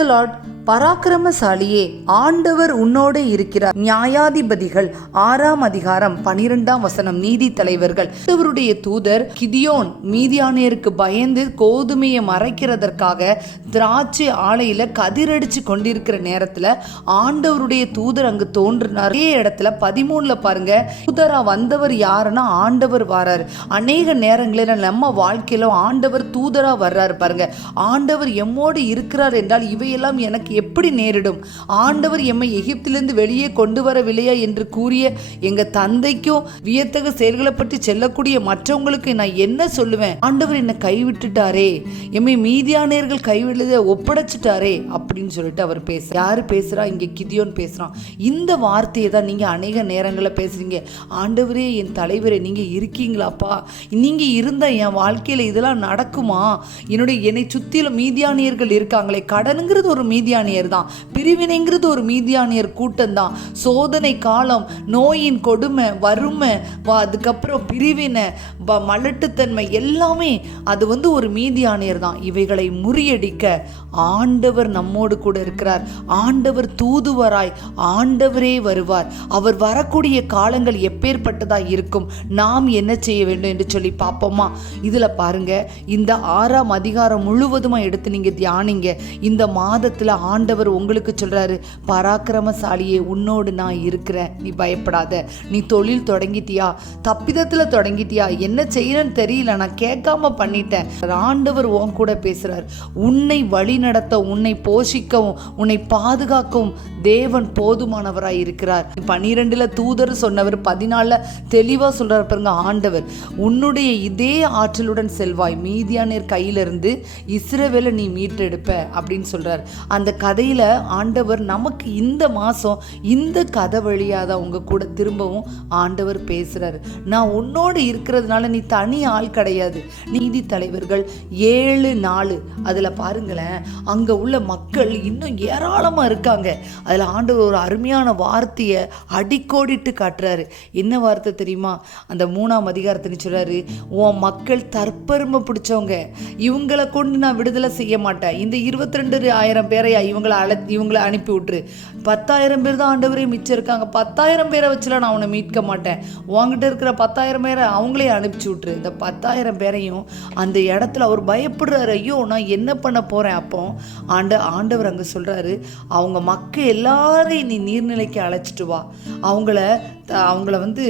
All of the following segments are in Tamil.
the Lord பராக்கிரமசாலியே ஆண்டவர் உன்னோடு இருக்கிறார். நியாயாதிபதிகள் ஆறாம் அதிகாரம் பனிரெண்டாம் வசனம் நீதி தலைவர்கள். ஆண்டவருடைய தூதர் கிதியோன் மீதியானியருக்கு பயந்து கோதுமையை மறைக்கிறதற்காக திராட்சை ஆலையில கதிரடிச்சு கொண்டிருக்கிற நேரத்துல ஆண்டவருடைய தூதர் அங்கு தோன்றினார். அதே இடத்துல பதிமூணுல பாருங்க தூதரா வந்தவர் யாருன்னா ஆண்டவர் வராரு. அநேக நேரங்களில் நம்ம வாழ்க்கையில ஆண்டவர் தூதரா வர்றாரு பாருங்க. ஆண்டவர் எம்மோடு இருக்கிறார் என்றால் இவையெல்லாம் எனக்கு எப்படி நேரிடும்? ஆண்டவர் எம்மை எகிப்திலிருந்து வெளியே கொண்டு வரவில்லையா என்று கூறிய எங்க தந்தைக்கும் வியத்தக செயல்களை பற்றி செல்லக்கூடிய மற்றவங்களுக்கு நான் என்ன சொல்லுவேன்? ஆண்டவர் என்னை கைவிட்டுட்டாரே. எம்மை மீதியானியர்கள் கைவிடுத ஒப்படைச்சிட்டாரே அப்படின்னு சொல்லிட்டு அவர் பேச யாரு பேசுறா? இங்க கிதியோன் பேசுறான். இந்த வார்த்தையை தான் நீங்க அநேக நேரங்களில் பேசுறீங்க. ஆண்டவரே என் தலைவரே நீங்க இருக்கீங்களாப்பா? நீங்க இருந்தா என் வாழ்க்கையில இதெல்லாம் நடக்குமா? என்னுடைய என்னை சுத்திலும் மீதியானியர்கள் இருக்காங்களே. கடனுங்கிறது ஒரு மீதியானியர் தான். பிரிவினைங்கிறது ஒரு மீதியானியர் கூட்டம் தான் சோதனை காலம் நோயின் கொடுமை வறுமை அதுக்கப்புறம் பிரிவினை மலட்டுத்தன்மை எல்லாமே அது வந்து ஒரு மீதியானியர் தான். இவைகளை முறியடிக்க ஆண்டவர் நம்மோடு கூட இருக்கிறார். ஆண்டவர் தூதுவராய் ஆண்டவரே வருவார். அவர் வரக்கூடிய காலங்கள் எப்பேற்பட்டதாக இருக்கும். நாம் என்ன செய்ய வேண்டும் என்று சொல்லி பார்ப்போமா? இதில் பாருங்க. இந்த ஆறாம் அதிகாரம் முழுவதுமாக எடுத்து நீங்கள் தியானிங்க. இந்த மாதத்தில் ஆண்டவர் உங்களுக்கு சொல்கிறாரு பராக்கிரமசாலியே உன்னோடு நான் இருக்கிறேன். நீ பயப்படாத. நீ தொழில் தொடங்கிட்டியா? தப்பிதத்தில் தொடங்கிட்டியா? என்ன செய்யணும்னு தெரியல. நான் கேட்காம பண்ணிட்டேன். ஆண்டவர் உன் கூட பேசுறார். உன்னை வழி நடத்த உன்னை போஷிக்கவும் உன்னை பாதுகாக்கவும் தேவன் போதுமானவராய் இருக்கிறார். பனிரெண்டுல தூதர் சொன்னவர் பதினால தெளிவா சொல்றாரு பாருங்க ஆண்டவர் உன்னுடைய இதே ஆற்றலுடன் செல்வாய். மீதியானர் கையிலிருந்து இஸ்ரவேலை நீ மீட்டெடுப்ப அப்படின்னு சொல்றார். அந்த கதையில ஆண்டவர் நமக்கு இந்த மாசம் இந்த கதை வழியாக தான் உங்க கூட திரும்பவும் ஆண்டவர் பேசுறாரு. நான் உன்னோடு இருக்கிறதுனால நீ தனி ஆள் கிடையாது. நீதி தலைவர்கள் ஏழு நாலு. அதுல பாருங்களேன் அங்க உள்ள மக்கள் இன்னும் ஏராளமா இருக்காங்க. அதுல ஆண்டவர் ஒரு அருமையான வார்த்தையை அடிக்கோடிட்டு காட்டுறாரு. என்ன வார்த்தை தெரியுமா? அந்த மூணாம் அதிகாரத்தை சொல்றாரு உன் மக்கள் தற்பெருமை பிடிச்சவங்க. இவங்களை கொண்டு நான் விடுதலை செய்ய மாட்டேன். இந்த இருபத்தி ரெண்டு ஆயிரம் பேரை இவங்களை அழ இவங்களை அனுப்பி விட்டுரு. பத்தாயிரம் பேர் தான் ஆண்டவரே மிச்சம் இருக்காங்க. பத்தாயிரம் பேரை வச்சுலாம் நான் அவனை மீட்க மாட்டேன். உங்ககிட்ட இருக்கிற பத்தாயிரம் பேரை அவங்களே அனுப்பிச்சி விட்ரு இந்த பத்தாயிரம் பேரையும் அந்த இடத்துல அவர் பயப்படுறாரு. ஐயோ நான் என்ன பண்ண போறேன் அப்போ? ஆண்ட ஆண்டவர் அங்க சொல்றாரு அவங்க மக்கள் எல்லாரையும் நீ நீர்நிலைக்கு அழைச்சிட்டு வா. அவங்கள அவங்கள வந்து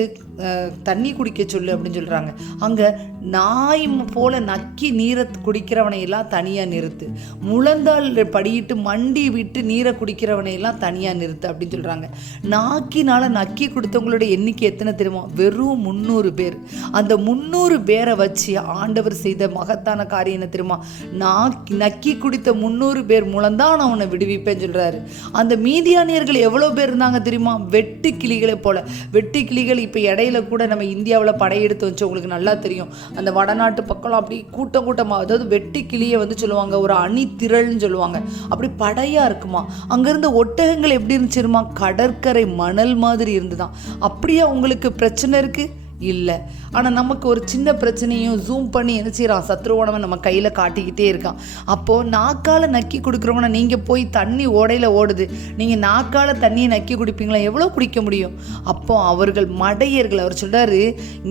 தண்ணி குடிக்க சொல்லு அப்படின்னு சொல்கிறாங்க அங்கே நாய் போல நக்கி நீரை குடிக்கிறவனையெல்லாம் தனியாக நிறுத்து. முழந்தாள் படியிட்டு மண்டி விட்டு நீரை குடிக்கிறவனையெல்லாம் தனியாக நிறுத்து அப்படின்னு சொல்கிறாங்க நாக்கினால் நக்கி கொடுத்தவங்களோட எண்ணிக்கை எத்தனை தெரியுமா? வெறும் முந்நூறு பேர். அந்த முந்நூறு பேரை வச்சு ஆண்டவர் செய்த மகத்தான காரியம் என்ன தெரியுமா? நாக்கி நக்கி குடித்த முந்நூறு பேர் மூலம்தான் நான் அவனை விடுவிப்பேன்னு சொல்கிறாரு அந்த மீதியானியர்கள் எவ்வளோ பேர் இருந்தாங்க தெரியுமா? வெட்டு கிளிகளை போல. வெட்டி கிளிகள் இப்போ இடையில கூட நம்ம இந்தியாவில் படையெடுத்து வச்சு உங்களுக்கு நல்லா தெரியும். அந்த வடநாட்டு பக்கம் அப்படி கூட்டம் கூட்டமாக அதாவது வெட்டி கிளியை வந்து சொல்லுவாங்க ஒரு அணி திரள்னு சொல்லுவாங்க. அப்படி படையாக இருக்குமா? அங்கேருந்து ஒட்டகங்கள் எப்படி இருந்துச்சுருமா? கடற்கரை மணல் மாதிரி இருந்துதான். அப்படியே உங்களுக்கு பிரச்சனை இருக்குது இல்லை. ஆனால் நமக்கு ஒரு சின்ன பிரச்சனையும் ஜூம் பண்ணி என்ன செய்கிறான் நம்ம கையில் காட்டிக்கிட்டே இருக்கான். அப்போது நாக்கால் நக்கி கொடுக்குறவன நீங்கள் போய் தண்ணி ஓடையில் ஓடுது. நீங்கள் நாக்கால் தண்ணியை நக்கி குடிப்பீங்களா? எவ்வளோ குடிக்க முடியும்? அப்போ அவர்கள் மடையர்கள் அவர் சொல்றாரு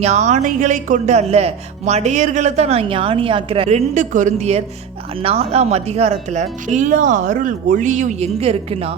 ஞானிகளை கொண்டு அல்ல மடையர்களை தான் நான் ஞானி ஆக்கிறேன் ரெண்டு கொருந்தியர் நாலாம் அதிகாரத்தில் எல்லா அருள் ஒளியும் எங்கே இருக்குன்னா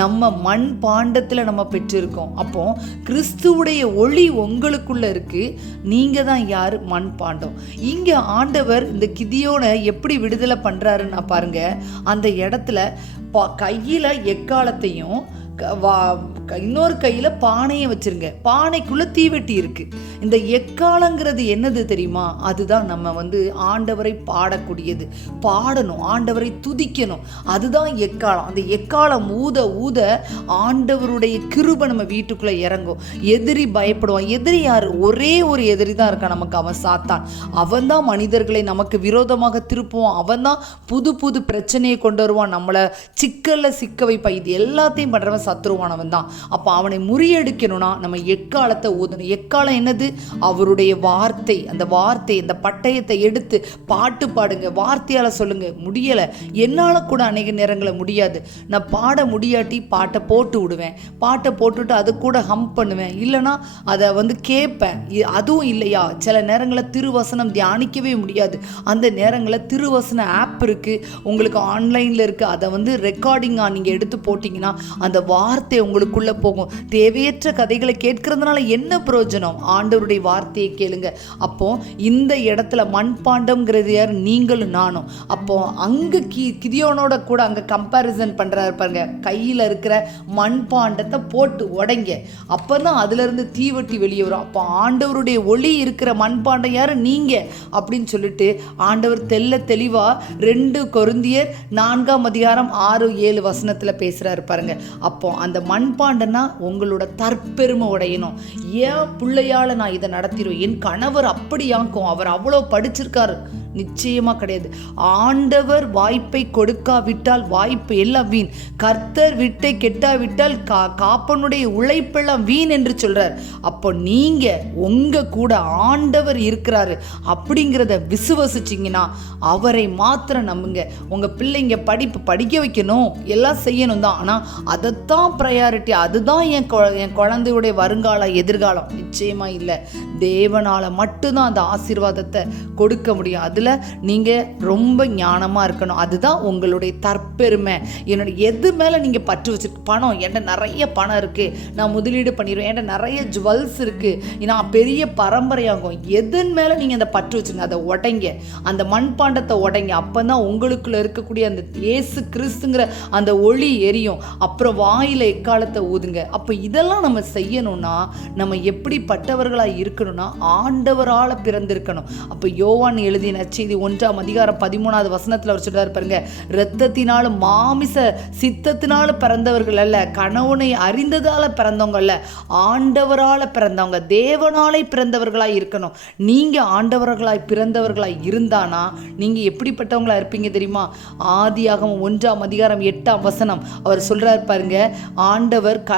நம்ம மண் பாண்டத்தில் நம்ம பெற்றிருக்கோம். அப்போ கிறிஸ்துவுடைய ஒளி உங்களுக்குள்ள இருக்கு. நீங்கள் தான் யார்? மண் பாண்டம். இங்க ஆண்டவர் இந்த கிதியோனை எப்படி விடுதலை பண்றாருன்னா பாருங்க அந்த இடத்துல பா- கையில் எக்காலத்தையும் வா- க- இன்னொரு கையில் பானையை வச்சிருங்க. பானைக்குள்ளே தீவெட்டி இருக்குது இந்த எக்காலங்கிறது என்னது தெரியுமா? அதுதான் நம்ம வந்து ஆண்டவரை பாடக்கூடியது. பாடணும் ஆண்டவரை துதிக்கணும். அதுதான் எக்காலம். அந்த எக்காலம் ஊத ஊத ஆண்டவருடைய கிருபை நம்ம வீட்டுக்குள்ளே இறங்கும். எதிரி பயப்படுவான். எதிரி யார்? ஒரே ஒரு எதிரி தான் இருக்கான் நமக்கு. அவன் சாத்தான். அவன் தான் மனிதர்களை நமக்கு விரோதமாக திருப்புவான். அவன் தான் புது புது பிரச்சனையை கொண்டு வருவான். நம்மளை சிக்கலில் சிக்க வைப்பான் இது எல்லாத்தையும் பண்ணுறவன் சத்ருவானவன் தான் அப்போ அவனை முறியடிக்கணும்னா நம்ம எக்காலத்தை ஊதணும் எக்காலம் என்னது? அவருடைய வார்த்தை. அந்த வார்த்தை அந்த பட்டயத்தை எடுத்து பாட்டு பாடுங்க. வார்த்தையால் சொல்லுங்க. முடியலை. என்னால் கூட அநேக நேரங்களில் முடியாது. நான் பாட முடியாட்டி பாட்டை போட்டு விடுவேன். பாட்டை போட்டுவிட்டு அது கூட ஹம்ப் பண்ணுவேன். இல்லைன்னா அதை வந்து கேட்பேன். அதுவும் இல்லையா? சில நேரங்களில் திருவசனம் தியானிக்கவே முடியாது. அந்த நேரங்களில் திருவசன ஆப் இருக்குது உங்களுக்கு ஆன்லைனில் இருக்குது அதை வந்து ரெக்கார்டிங்காக நீங்கள் எடுத்து போட்டிங்கன்னா அந்த வார்த்தை உங்களுக்குள்ளே போகும். தேவையற்ற கதைகளை கேட்கறதுனால என்ன பிரயோஜனம்? ஆண்டவருடைய வார்த்தையை கேளுங்க. அப்போ இந்த இடத்துல மண்பாண்டம்ங்கிறது யார்? நீங்களும் நானும். அப்போ அங்கே கி கிதியோனோட கூட அங்கே கம்பேரிசன் பண்ணுறாரு பாருங்க. கையில் இருக்கிற மண்பாண்டத்தை போட்டு உடைங்க. அப்போ தான் அதுலேருந்து தீவட்டி வெளியே வரும். அப்போ ஆண்டவருடைய ஒளி இருக்கிற மண்பாண்டம் யார்? நீங்கள் அப்படின்னு சொல்லிட்டு ஆண்டவர் தெல்ல தெளிவாக ரெண்டு கொருந்தியர் நான்காம் அதிகாரம் ஆறு ஏழு வசனத்தில் பேசுகிறாரு பாருங்க. அப்போ அந்த மண்பாண்டனா உங்களோட தற்பெருமை உடையணும். ஏன் பிள்ளையால் நான் இதை நடத்திடுவேன்? என் கணவர் அப்படியாக்கும். அவர் அவ்வளோ படிச்சிருக்காரு. நிச்சயமா கிடையாது. ஆண்டவர் வாய்ப்பை கொடுக்காவிட்டால் வாய்ப்பு எல்லாம் வீண். கர்த்தர் விட்டை கெட்டாவிட்டால் கா காப்பனுடைய உழைப்பெல்லாம் வீண் என்று சொல்றார். அப்போ நீங்க உங்க கூட ஆண்டவர் இருக்கிறாரு அப்படிங்கிறத விசுவசிச்சிங்கன்னா அவரை மாத்திரம் நம்புங்க. உங்க பிள்ளைங்க படிப்பு படிக்க வைக்கணும் எல்லாம் செய்யணும் தான். ஆனால் அதைத்தான் ப்ரையாரிட்டி அதுதான் என் கொ என் குழந்தையுடைய வருங்காலம் எதிர்காலம். நிச்சயமா இல்லை. தேவனால மட்டும்தான் அந்த ஆசீர்வாதத்தை கொடுக்க முடியும். அதில் நீங்கள் ரொம்ப ஞானமாக இருக்கணும். அதுதான் உங்களுடைய தற்பெருமை. என்னோட எது மேலே நீங்கள் பற்று வச்சிருக்கு பணம் என்கிட்ட நிறைய பணம் இருக்குது நான் முதலீடு பண்ணிடுவேன். என்கிட்ட நிறைய ஜுவல்ஸ் இருக்குது நான் பெரிய பரம்பரையாகும் எதன் மேலே நீங்கள் அந்த பற்று வச்சுருங்க அதை உடைங்க. அந்த மண்பாண்டத்தை உடைங்க. அப்போ தான் உங்களுக்குள்ளே இருக்கக்கூடிய அந்த ஏசு கிறிஸ்துங்கிற அந்த ஒளி எரியும். அப்புறம் வாயில் எக்காலத்தை ஊதுங்க. அப்போ இதெல்லாம் நம்ம செய்யணும்னா நம்ம எப்படிப்பட்டவர்களாக இருக்கணும்னா ஆண்டவரால் பிறந்திருக்கணும். அப்போ யோவான் எழுதின நற்செய்தி ஒன்றாம் அதிகாரம் பதிமூணாவது வசனத்தில் அவர் சொல்றாரு பாருங்க. ரத்தத்தினாலும் மாமிச சித்தத்தினாலும் பிறந்தவர்கள் அல்ல கணவனை அறிந்ததால பிறந்தவங்க அல்ல ஆண்டவரால் பிறந்தவங்க தேவனாலே பிறந்தவர்களாய் இருக்கணும். நீங்க ஆண்டவர்களாய் பிறந்தவர்களாய் இருந்தானா நீங்க எப்படிப்பட்டவங்களா இருப்பீங்க தெரியுமா? ஆதியாகவும் ஒன்றாம் அதிகாரம் எட்டாம் வசனம் அவர் சொல்றாரு பாருங்க ஆண்டவர் க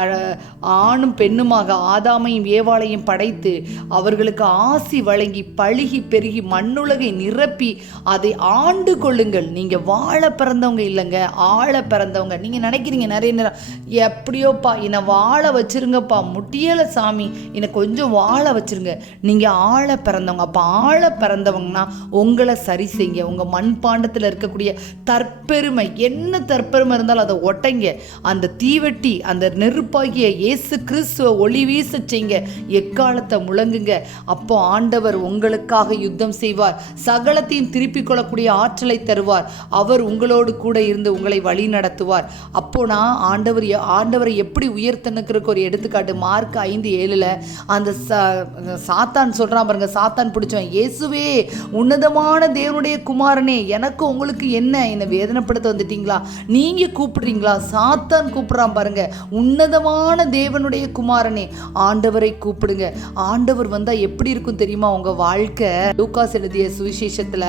ஆணும் பெண்ணுமாக ஆதாமையும் ஏவாளையும் படைத்து அவர்களுக்கு ஆசி வழங்கி பழுகி பெருகி மண்ணுலகை நிரப்பி அதை ஆண்டு கொள்ளுங்கள். நீங்க வாழ பிறந்தவங்க இல்லைங்க ஆழ பிறந்தவங்க. நீங்க நினைக்கிறீங்க நிறைய நேரம் எப்படியோப்பா என்னை வாழ வச்சிருங்கப்பா முடியல சாமி என்னை கொஞ்சம் வாழ வச்சிருங்க. நீங்க ஆழ பிறந்தவங்க அப்போ ஆழ பிறந்தவங்கன்னா உங்களை சரி செய்யுங்க. உங்க மண்பாண்டத்தில் இருக்கக்கூடிய தற்பெருமை என்ன தற்பெருமை இருந்தாலும் அதை ஒட்டைங்க. அந்த தீவெட்டி அந்த நெருப்பாகிய இயேசு கிறிஸ்துவ ஒளி வீச செய்யுங்க. எக்காலத்தை முழங்குங்க. அப்போ ஆண்டவர் உங்களுக்காக யுத்தம் செய்வார். சக சகலத்தையும் திருப்பிக் கொள்ளக்கூடிய ஆற்றலை தருவார். அவர் உங்களோடு கூட இருந்து உங்களை வழி நடத்துவார். அப்போ நான் ஆண்டவர் ஆண்டவரை எப்படி உயர்த்தனுக்கிறதுக்கு ஒரு எடுத்துக்காட்டு. மார்க் ஐந்து ஏழுல அந்த சாத்தான் சொல்கிறான் பாருங்க சாத்தான் பிடிச்சவன் இயேசுவே உன்னதமான தேவனுடைய குமாரனே எனக்கு உங்களுக்கு என்ன? என்னை வேதனைப்படுத்த வந்துட்டீங்களா? நீங்கள் கூப்பிடுறீங்களா? சாத்தான் கூப்பிடுறான் பாருங்க உன்னதமான தேவனுடைய குமாரனே ஆண்டவரை கூப்பிடுங்க. ஆண்டவர் வந்தால் எப்படி இருக்கும் தெரியுமா உங்கள் வாழ்க்கை? லூகாஸ் எழுதிய சுவிசேஷத்துல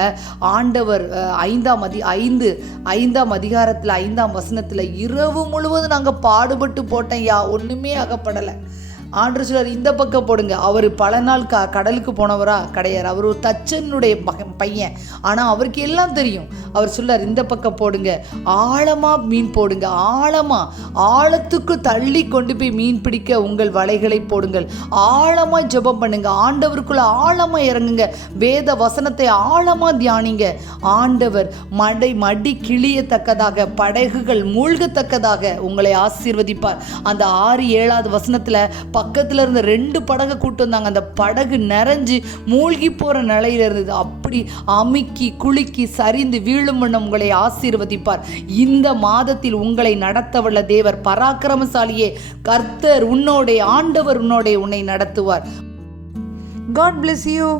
ஆண்டவர் அஹ், ஐந்தாம் அதி ஐந்து ஐந்தாம் அதிகாரத்துல ஐந்தாம் வசனத்துல இரவு முழுவதும் நாங்க பாடுபட்டு போட்டேன் யா ஒண்ணுமே அகப்படலை ஆண்டு சிலர் இந்த பக்கம் போடுங்க. அவர் பல நாள் க கடலுக்கு போனவரா கிடையாது. அவர் ஒரு தச்சனுடைய பையன். ஆனால் அவருக்கு எல்லாம் தெரியும். அவர் சொல்லார் இந்த பக்கம் போடுங்க. ஆழமாக மீன் போடுங்க. ஆழமாக ஆழத்துக்கு தள்ளி கொண்டு போய் மீன் பிடிக்க உங்கள் வலைகளை போடுங்கள். ஆழமாக ஜெபம் பண்ணுங்க. ஆண்டவருக்குள்ள ஆழமாக இறங்குங்க. வேத வசனத்தை ஆழமாக தியானிங்க. ஆண்டவர் மடை மடி கிளியத்தக்கதாக படகுகள் மூழ்கத்தக்கதாக உங்களை ஆசீர்வதிப்பார். அந்த ஆறு ஏழாவது வசனத்தில் பக்கத்தில் இருந்த ரெண்டு படகை கூட்டு வந்தாங்க. அந்த படகு நிறைஞ்சு மூழ்கி போகிற நிலையில இருந்தது. அப்படி அமுக்கி குலுக்கி சரிந்து வீழும் வண்ணம் உங்களை ஆசீர்வதிப்பார். இந்த மாதத்தில் உங்களை நடத்தவல்ல தேவர் பராக்கிரமசாலியே. கர்த்தர் உன்னோடைய ஆண்டவர் உன்னோடைய உன்னை நடத்துவார். God bless you